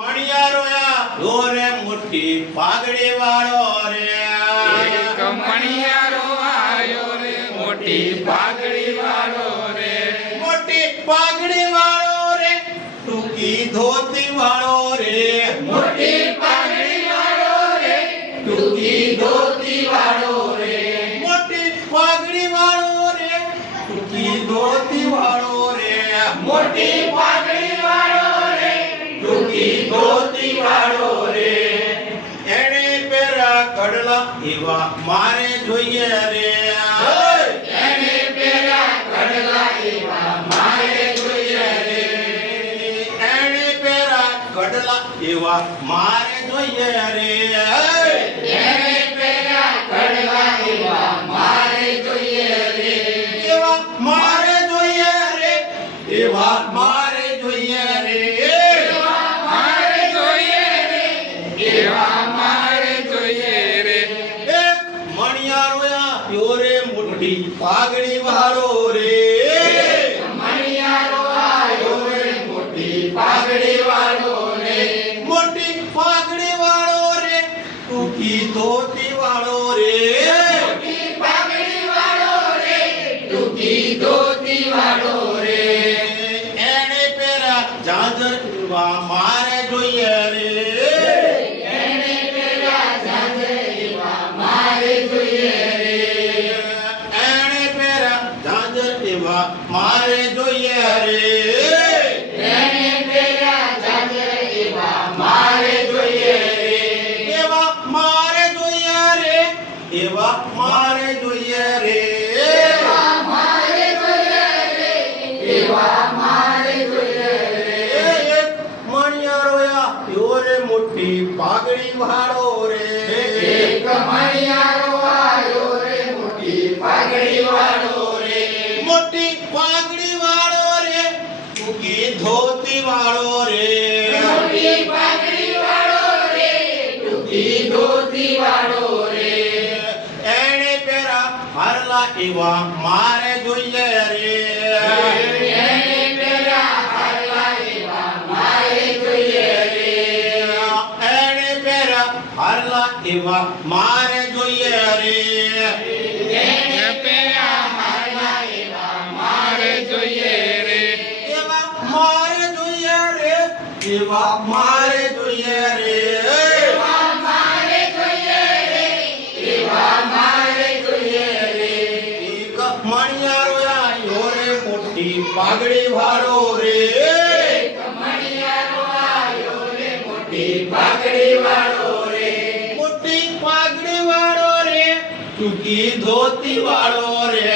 મણિયારોયા ઢોરે મોટી પાઘડી વાળો રે એક મણિયારો આયો રે મોટી પાઘડી વાળો રે મોટી પાઘડી વાળો રે ટૂંકી ધોતી વાળો રે મોટી પાઘડી વાળો રે ટૂંકી ધોતી વાળો રે મોટી પાઘડી વાળો રે ટૂંકી ધોતી વાળો રે મોટી પાઘડી વાળો રે ટૂંકી ધોતી વાળો રે એણે પેરા કડલા એવા મારે જોઈએ રે એને પેરા કડલા એવા મારે જોઈએ રે એણે પેરા કડલા એવા મારે જોઈએ રે એને પેરા કડલા એવા મારે જોઈએ રે એવા મારે જોઈએ રે એવા મારે જોઈએ રે મારે જોઈએ રે એવા મારે જોઈએ રે એક મણિયારોયા યોરે મોટી પાઘડી વાળો રે મણિયારો આયો રે મોટી પાઘડી વાળો રે મોટી પાઘડી વાળો રે ટૂંકી ધોતી વાળો રે મોટી પાઘડી વાળો રે ટૂંકી ધોતી વાળો રે એણે પેરા ઝાંઝર એવા મારે જોઈએ રે એને પેલા ઝાંઝર એવા મારે જોઈએ રે એણે પેરા ઝાંઝર એવા મારે જોઈએ રે એને પેલા ઝાંઝર એવા મારે જોઈએ રે એવા મારે જોઈએ રે એવા મારે જોઈએ રે એવા મારે જોઈએ રે એવા મારે જોઈએ રે એક મણિયારોયા યોરે મોટી પાઘડી વાળો રે એક મણિયારો આયો રે મોટી પાઘડી વાળો રે મોટી પાઘડી વાળો રે ટૂંકી ધોતી વાળો રે મોટી પાઘડી વાળો રે ટૂંકી ધોતી વાળો રે એણે પેરા હારલા એવા મારે જોઈએ રે એને પેલા હારલા એવા મારે જોઈએ રે એણે પેરા હારલા એવા મારે જોઈએ રે એને પેલા હારલા એવા મારે જોઈએ રે એવા મારે જોઈએ રે એવા મારે જોઈએ રે એવા મારે જોઈએ રે એવા મારે જોઈએ રે એક મણિયારોયા યોરે મોટી પાઘડી વાળો રે એક મણિયારો આયો રે મોટી પાઘડી વાળો રે મોટી પાઘડી વાળો રે ટૂંકી ધોતી વાળો રે